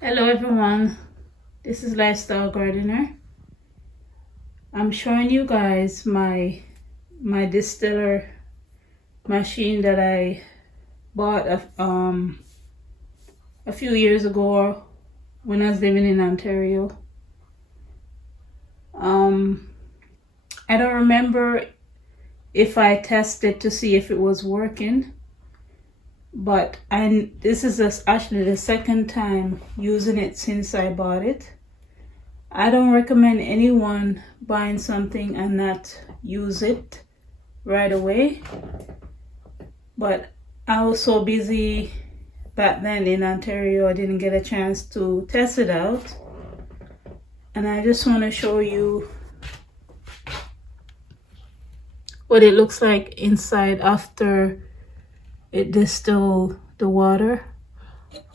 Hello everyone, this is Lifestyle Gardener. I'm showing you guys my distiller machine that I bought a few years ago when I was living in Ontario. I don't remember if I tested to see if it was working, but this is actually the second time using it since I bought it. I don't recommend anyone buying something and not use it right away, but I was so busy back then in Ontario I didn't get a chance to test it out, and I just want to show you what it looks like inside after it distilled the water.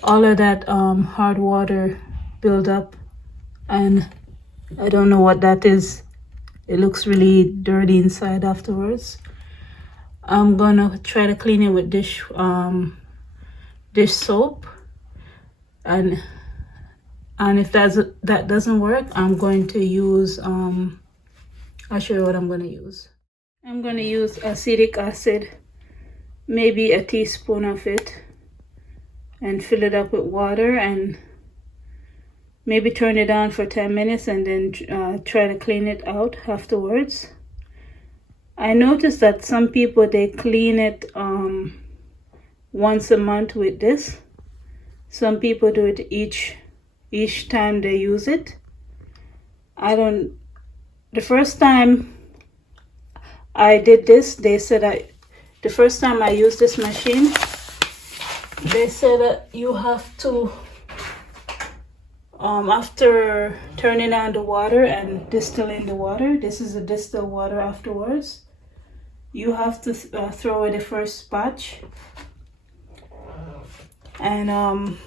All of that hard water build up, and I don't know what that is. It looks really dirty inside afterwards. I'm gonna try to clean it with dish soap, and if that doesn't work, I'm going to use I'll show you what I'm gonna use. I'm gonna use acetic acid, maybe a teaspoon of it, and fill it up with water and maybe turn it on for 10 minutes and then try to clean it out afterwards. I noticed that some people, they clean it once a month with this. Some people do it each time they use it. The first time I did this, they said the first time I used this machine, they said that you have to after turning on the water and distilling the water, this is the distilled water afterwards, you have to throw away the first batch and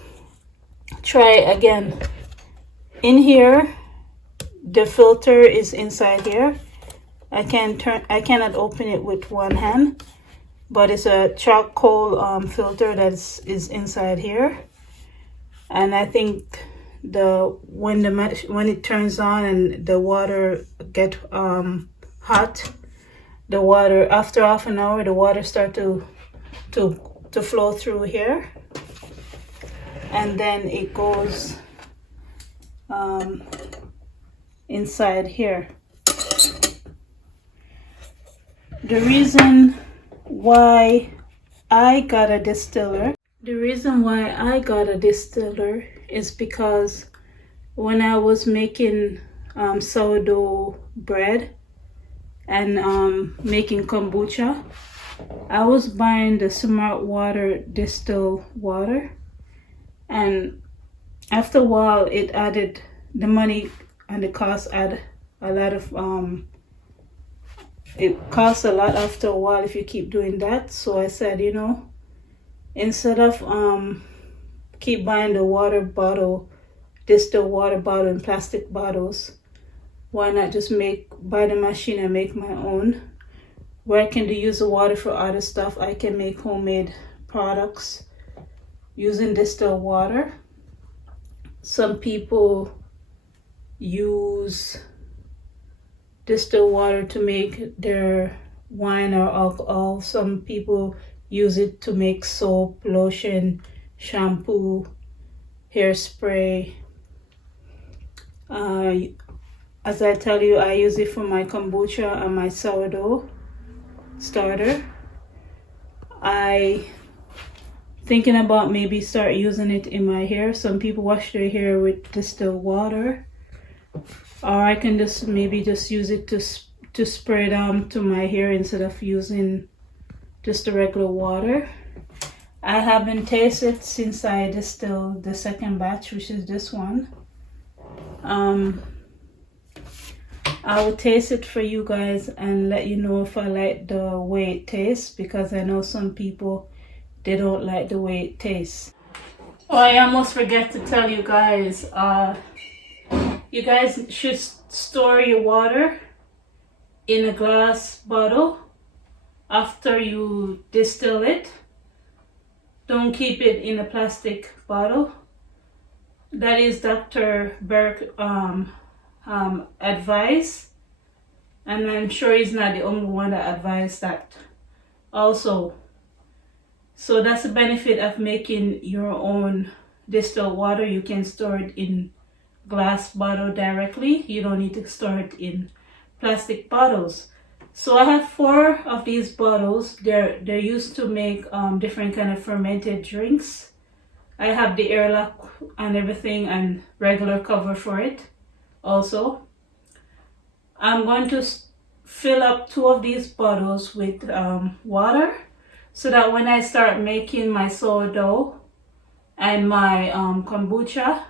try again. In here, the filter is inside here. I cannot open it with one hand, but it's a charcoal filter that is inside here, and I think when it turns on and the water get hot, the water after half an hour, the water start to flow through here, and then it goes inside here. The reason why I got a distiller is because when I was making sourdough bread and making kombucha, I was buying the Smart Water distilled water, and after a while it added the money and the cost add a lot of it costs a lot after a while if you keep doing that. So I said, instead of keep buying the water bottle, distilled water bottle in plastic bottles, why not just buy the machine and make my own, where I can use the water for other stuff. I can make homemade products using distilled water. Some people use distilled water to make their wine or alcohol. Some people use it to make soap, lotion, shampoo, hairspray. As I tell you, I use it for my kombucha and my sourdough starter. I thinking about maybe start using it in my hair. Some people wash their hair with distilled water, or I can just use it to spray down to my hair instead of using just the regular water. I haven't tasted since I distilled the second batch, which is this one. I will taste it for you guys and let you know if I like the way it tastes, because I know some people, they don't like the way it tastes. Oh, I almost forget to tell you guys, you guys should store your water in a glass bottle after you distill it. Don't keep it in a plastic bottle. that is Dr. Burke advice, and I'm sure he's not the only one that advised that also. So that's the benefit of making your own distilled water. You can store it in glass bottle directly. You don't need to store it in plastic bottles. So I have 4 of these bottles. They're used to make different kind of fermented drinks. I have the airlock and everything and regular cover for it also. I'm going to fill up 2 of these bottles with water, so that when I start making my sourdough and my kombucha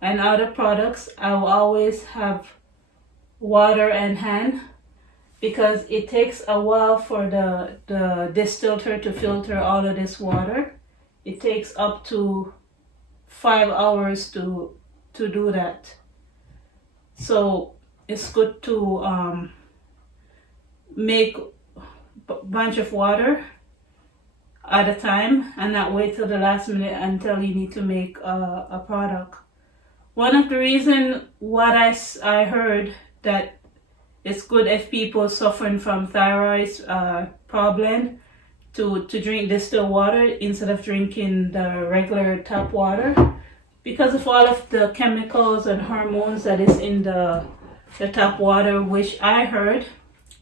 and other products, I will always have water in hand, because it takes a while for the distiller to filter all of this water. It takes up to 5 hours to do that. So it's good to make a bunch of water at a time and not wait till the last minute until you need to make a product. One of the reasons what I heard that it's good if people suffering from thyroid problem to drink distilled water instead of drinking the regular tap water, because of all of the chemicals and hormones that is in the tap water, which I heard,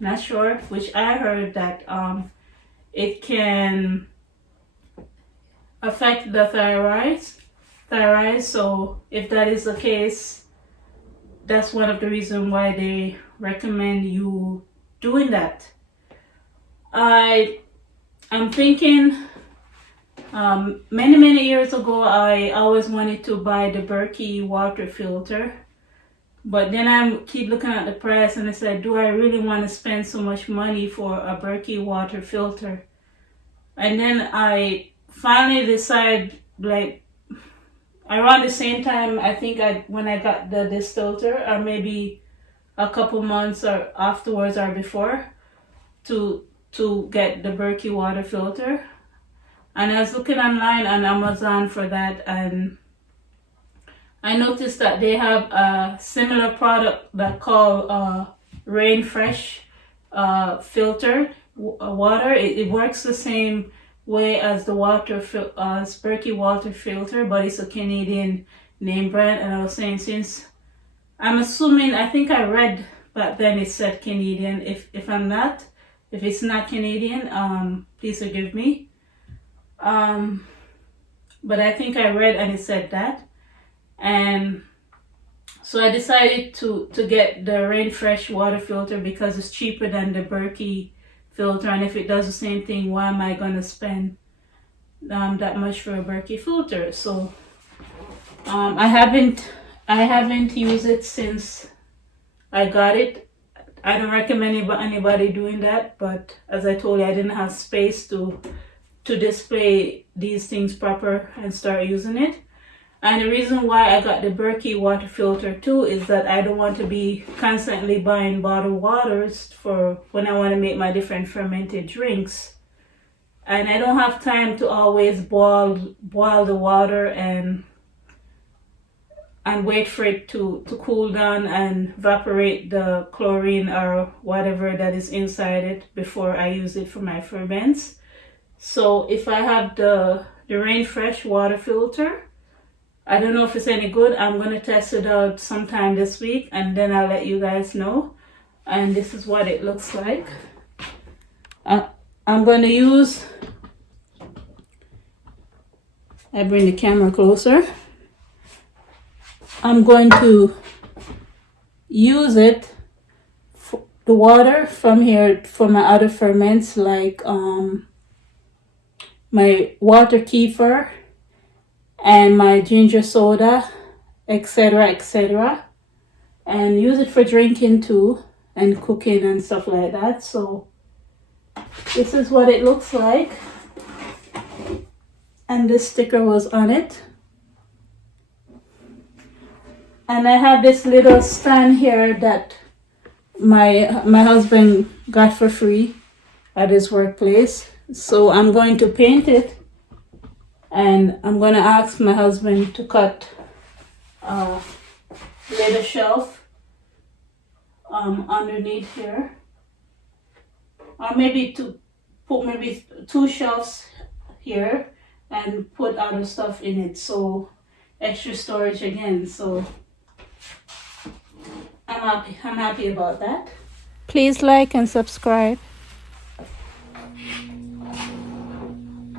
not sure, which I heard that it can affect the thyroid. So if that is the case, that's one of the reasons why they recommend you doing that. I'm thinking many years ago, I always wanted to buy the Berkey water filter, but then I keep looking at the price and I said, do I really want to spend so much money for a Berkey water filter? And then I finally decided, like around the same time, I think when I got the distiller, or maybe a couple months or afterwards or before, to get the Berkey water filter. And I was looking online on Amazon for that, and I noticed that they have a similar product that called Rainfresh filtered water. It works the same way as the Berkey water filter, but it's a Canadian name brand. And I was saying, since I'm assuming, I think I read back then it said Canadian. If it's not Canadian, please forgive me. But I think I read and it said that. And so I decided to get the Rainfresh water filter because it's cheaper than the Berkey filter, and if it does the same thing, why am I going to spend that much for a Berkey filter? So I haven't used it since I got it. I don't recommend anybody doing that, but as I told you, I didn't have space to display these things proper and start using it. And the reason why I got the Berkey water filter too is that I don't want to be constantly buying bottled waters for when I want to make my different fermented drinks. And I don't have time to always boil the water and wait for it to cool down and evaporate the chlorine or whatever that is inside it before I use it for my ferments. So if I have the Rainfresh water filter, I don't know if it's any good. I'm going to test it out sometime this week and then I'll let you guys know. And this is what it looks like. I'm going to use, I bring the camera closer. I'm going to use it, the water from here, for my other ferments like my water kefir and my ginger soda, etc., and use it for drinking too and cooking and stuff like that. So this is what it looks like, and this sticker was on it. And I have this little stand here that my husband got for free at his workplace. So I'm going to paint it, and I'm going to ask my husband to cut lay the shelf underneath here, or maybe to put maybe 2 shelves here and put other stuff in it, so extra storage again. So I'm happy about that. Please like and subscribe.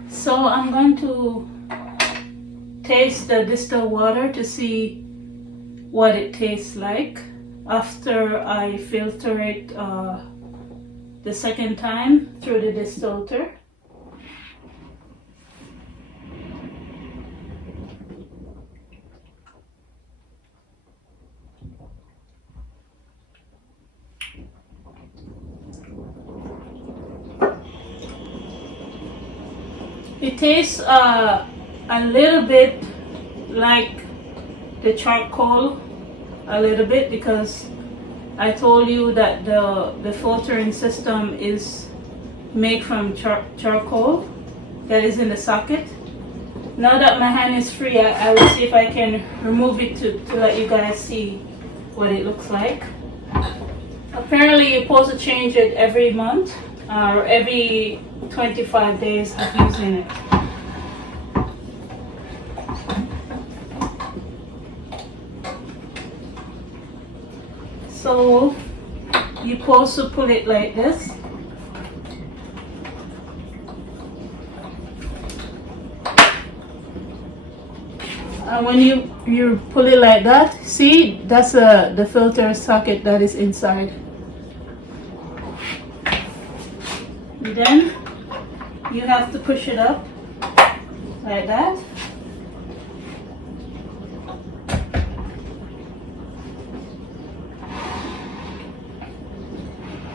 So I'm going to taste the distilled water to see what it tastes like after I filter it the second time through the distiller. It tastes a little bit like the charcoal, a little bit, because I told you that the filtering system is made from charcoal that is in the socket. Now that my hand is free, I will see if I can remove it to let you guys see what it looks like. Apparently you're supposed to change it every month or every 25 days of using it. So you're supposed to put it like this. And when you pull it like that, see, that's the filter socket that is inside. And then you have to push it up like that.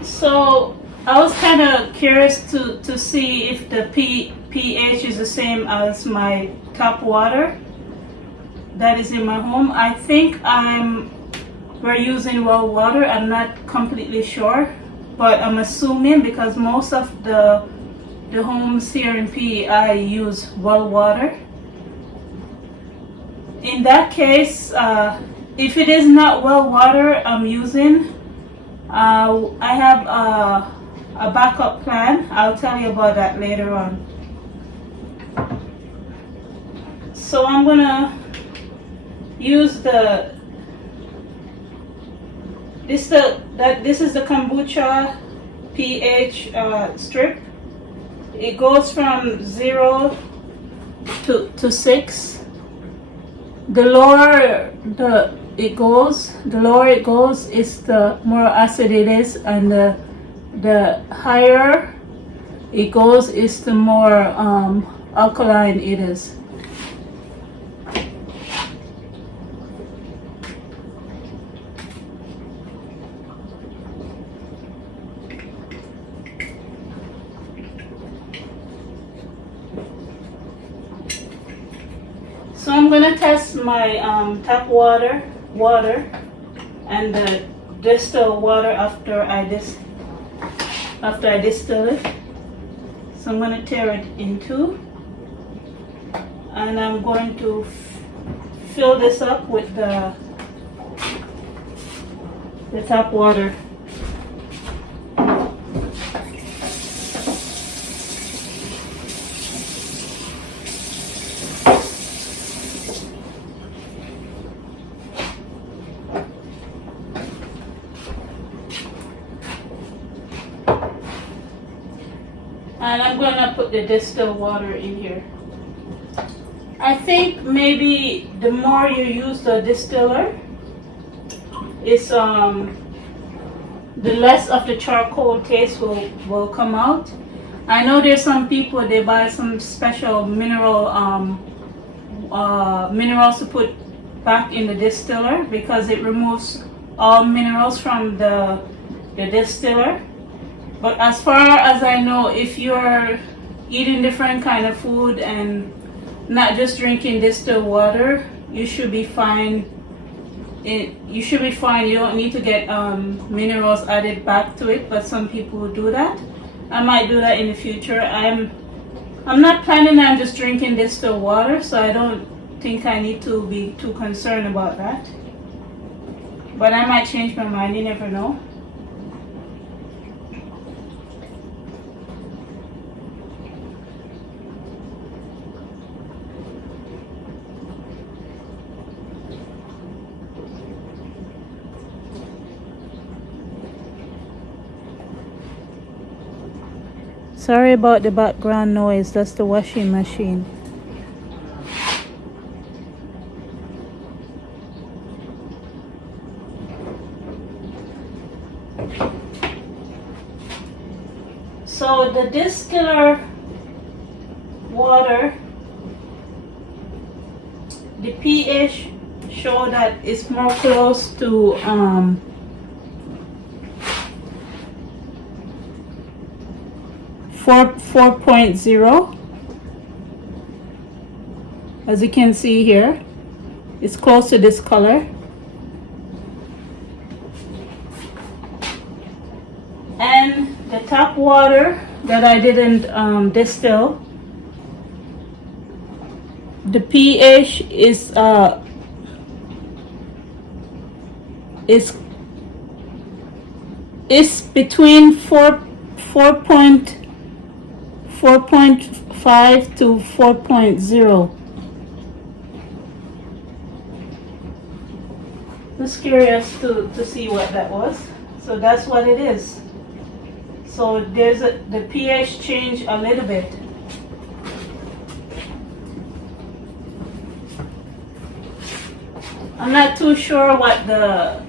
So I was kind of curious to see if the pH is the same as my tap water that is in my home. I think we're using well water. I'm not completely sure, but I'm assuming because most of the homes here in PEI use well water. In that case, if it is not well water I'm using, I have a backup plan. I'll tell you about that later on. So I'm gonna use this is the kombucha pH strip. It goes from 0 to 6. The lower it goes, is the more acid it is, and the higher it goes is the more alkaline it is. So I'm gonna test my tap water and the distilled water after I distill it. So I'm gonna tear it in two, and I'm going to fill this up with the tap water. And I'm gonna put the distilled water in here. I think maybe the more you use the distiller, it's the less of the charcoal taste will come out. I know there's some people, they buy some special minerals to put back in the distiller because it removes all minerals from the distiller. But as far as I know, if you're eating different kind of food and not just drinking distilled water, you should be fine. You should be fine. You don't need to get minerals added back to it. But some people do that. I might do that in the future. I'm not planning on just drinking distilled water, so I don't think I need to be too concerned about that. But I might change my mind, you never know. Sorry about the background noise, that's the washing machine. So the distiller water, the pH show that it's more close to 4.0. As you can see here, it's close to this color. And the tap water that I didn't distill, the pH is between 4.5 to 4.0. Just curious to see what that was. So that's what it is. So there's the pH change a little bit. I'm not too sure what the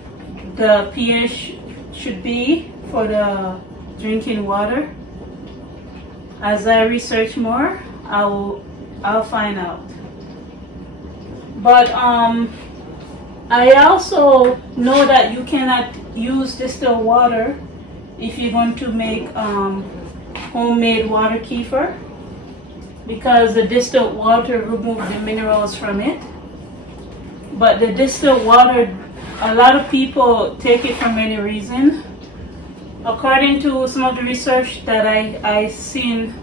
pH should be for the drinking water. As I research more, I'll find out. But I also know that you cannot use distilled water if you're going to make homemade water kefir, because the distilled water removes the minerals from it. But the distilled water, a lot of people take it for many reasons. According to some of the research that I seen,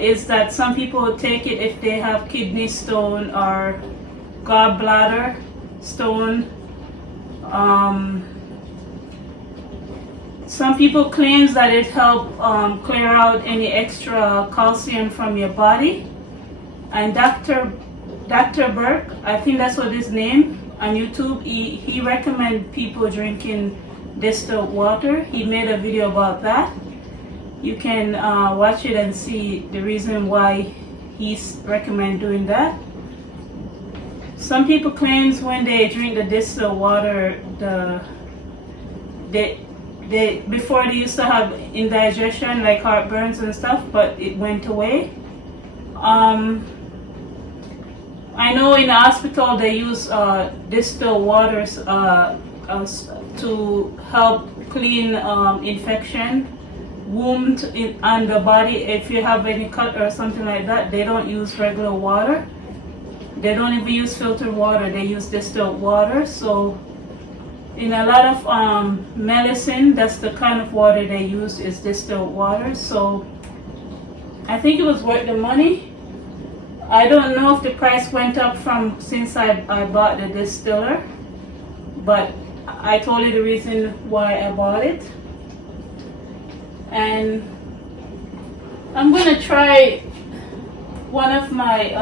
is that some people take it if they have kidney stone or gallbladder stone. Some people claims that it helps clear out any extra calcium from your body. And Dr. Burke, I think that's what his name on YouTube, he recommend people drinking distilled water. He made a video about that. You can watch it and see the reason why he's recommend doing that. Some people claims when they drink the distilled water, before they used to have indigestion like heartburns and stuff, but it went away. I know in the hospital they use distilled waters to help clean infection, wound on the body. If you have any cut or something like that, they don't use regular water. They don't even use filtered water. They use distilled water. So in a lot of medicine, that's the kind of water they use, is distilled water. So I think it was worth the money. I don't know if the price went up since I bought the distiller, but I told you the reason why I bought it. And I'm gonna try one of my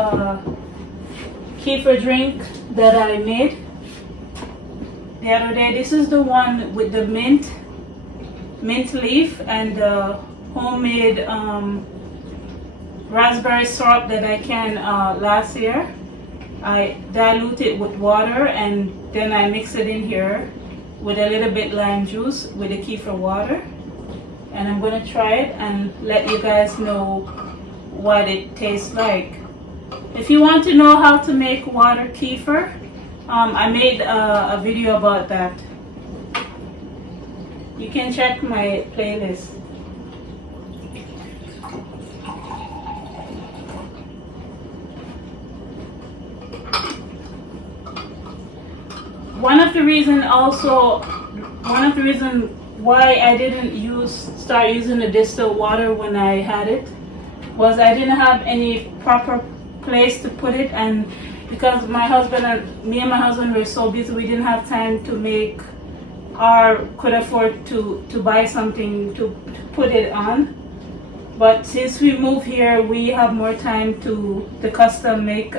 kefir drink that I made the other day. This is the one with the mint leaf and the homemade raspberry syrup that I canned last year. I dilute it with water and then I mix it in here with a little bit lime juice with the kefir water. And I'm gonna try it and let you guys know what it tastes like. If you want to know how to make water kefir, I made a video about that. You can check my playlist. One of the reasons why I didn't start using the distilled water when I had it was I didn't have any proper place to put it, and because my husband and me and my husband were so busy, we didn't have time to make or could afford to buy something to put it on. But since we moved here, we have more time to the custom make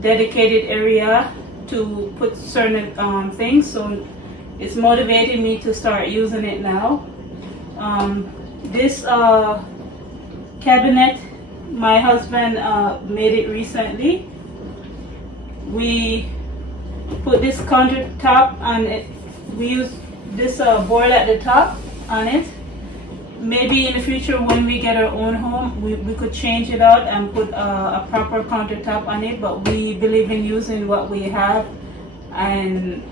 dedicated area to put certain things. So it's motivated me to start using it now. This cabinet, my husband made it recently. We put this countertop on it. We use this board at the top on it. Maybe in the future when we get our own home, we could change it out and put a proper countertop on it, but we believe in using what we have and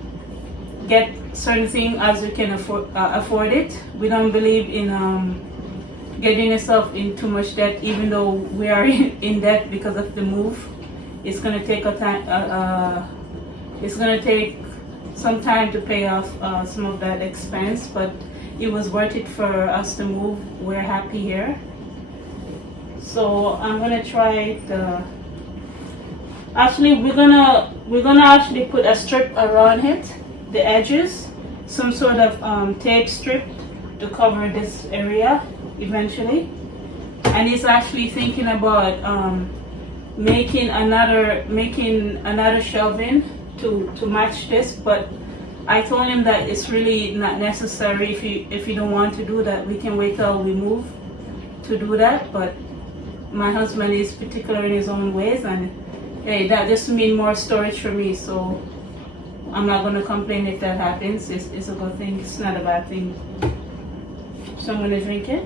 get certain things as we can afford it. We don't believe in getting yourself in too much debt, even though we are in debt because of the move. It's gonna take it's gonna take some time to pay off some of that expense, but it was worth it for us to move. We're happy here. So I'm gonna try the. Actually, we're gonna actually put a strip around it, the edges, some sort of tape strip to cover this area eventually. And he's actually thinking about making another shelving to match this, but I told him that it's really not necessary. If you don't want to do that, we can wait till we move to do that. But my husband is particular in his own ways, and hey, that just means more storage for me. So I'm not going to complain if that happens. It's a good thing. It's not a bad thing. So I'm going to drink it.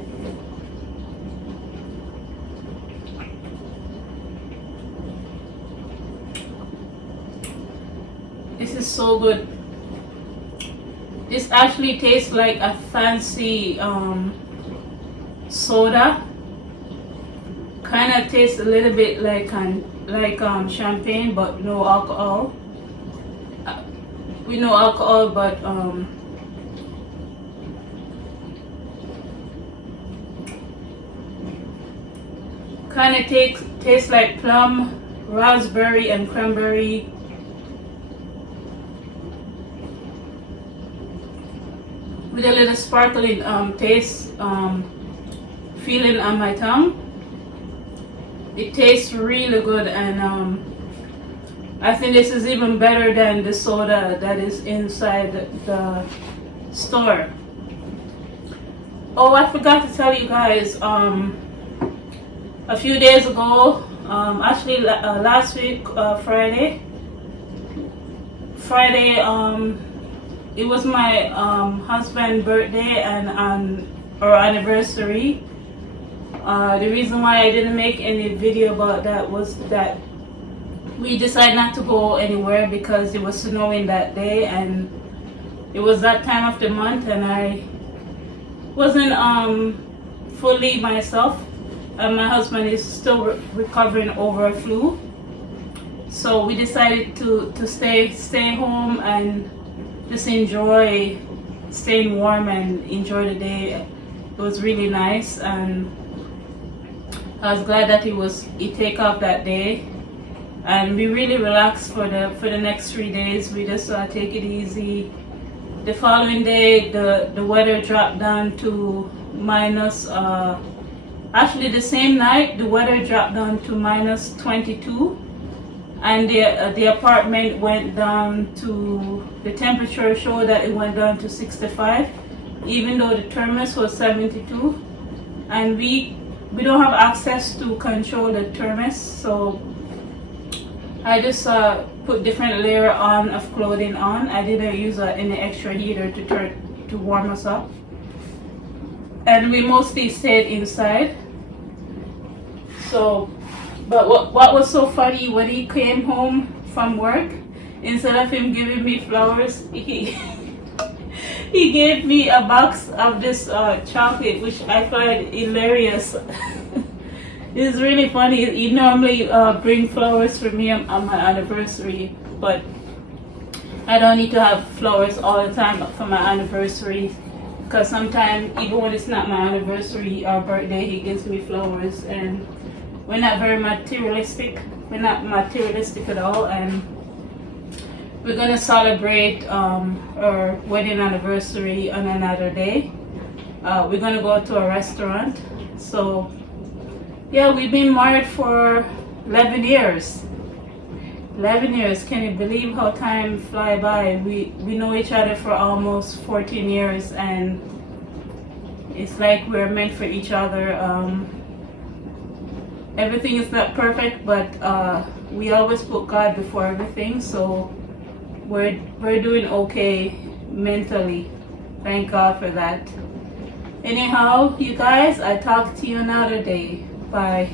This is so good. This actually tastes like a fancy soda. Kind of tastes a little bit like champagne, but no alcohol. We know alcohol, but kind of tastes like plum, raspberry, and cranberry. With a little sparkling taste, feeling on my tongue. It tastes really good, and I think this is even better than the soda that is inside the store. Oh, I forgot to tell you guys, a few days ago, actually last week, Friday, it was my husband's birthday and our anniversary. The reason why I didn't make any video about that was that we decided not to go anywhere because it was snowing that day, and it was that time of the month, and I wasn't fully myself, and my husband is still recovering over a flu. So we decided to stay home and just enjoy staying warm and enjoy the day. It was really nice, and I was glad that he take off that day, and we really relaxed for the next 3 days. We just take it easy. The following day, the weather dropped down to minus. Actually, the same night, the weather dropped down to minus 22. And the apartment went down to, the temperature showed that it went down to 65, even though the thermos was 72. And we don't have access to control the thermos, so I just put different layer of clothing on. I didn't use any extra heater to warm us up. And we mostly stayed inside. So. But what was so funny, when he came home from work, instead of him giving me flowers, he gave me a box of this chocolate, which I find hilarious. It's really funny. He normally bring flowers for me on my anniversary, but I don't need to have flowers all the time for my anniversary, because sometimes, even when it's not my anniversary or birthday, he gives me flowers, and we're not very materialistic We're not materialistic at all, and we're gonna celebrate our wedding anniversary on another day. We're gonna go to a restaurant. So yeah, we've been married for 11 years. 11 years. Can you believe how time fly by? We know each other for almost 14 years, and it's like we're meant for each other. Everything is not perfect, but we always put God before everything, so we're doing okay mentally. Thank God for that. Anyhow, you guys, I talk to you another day. Bye.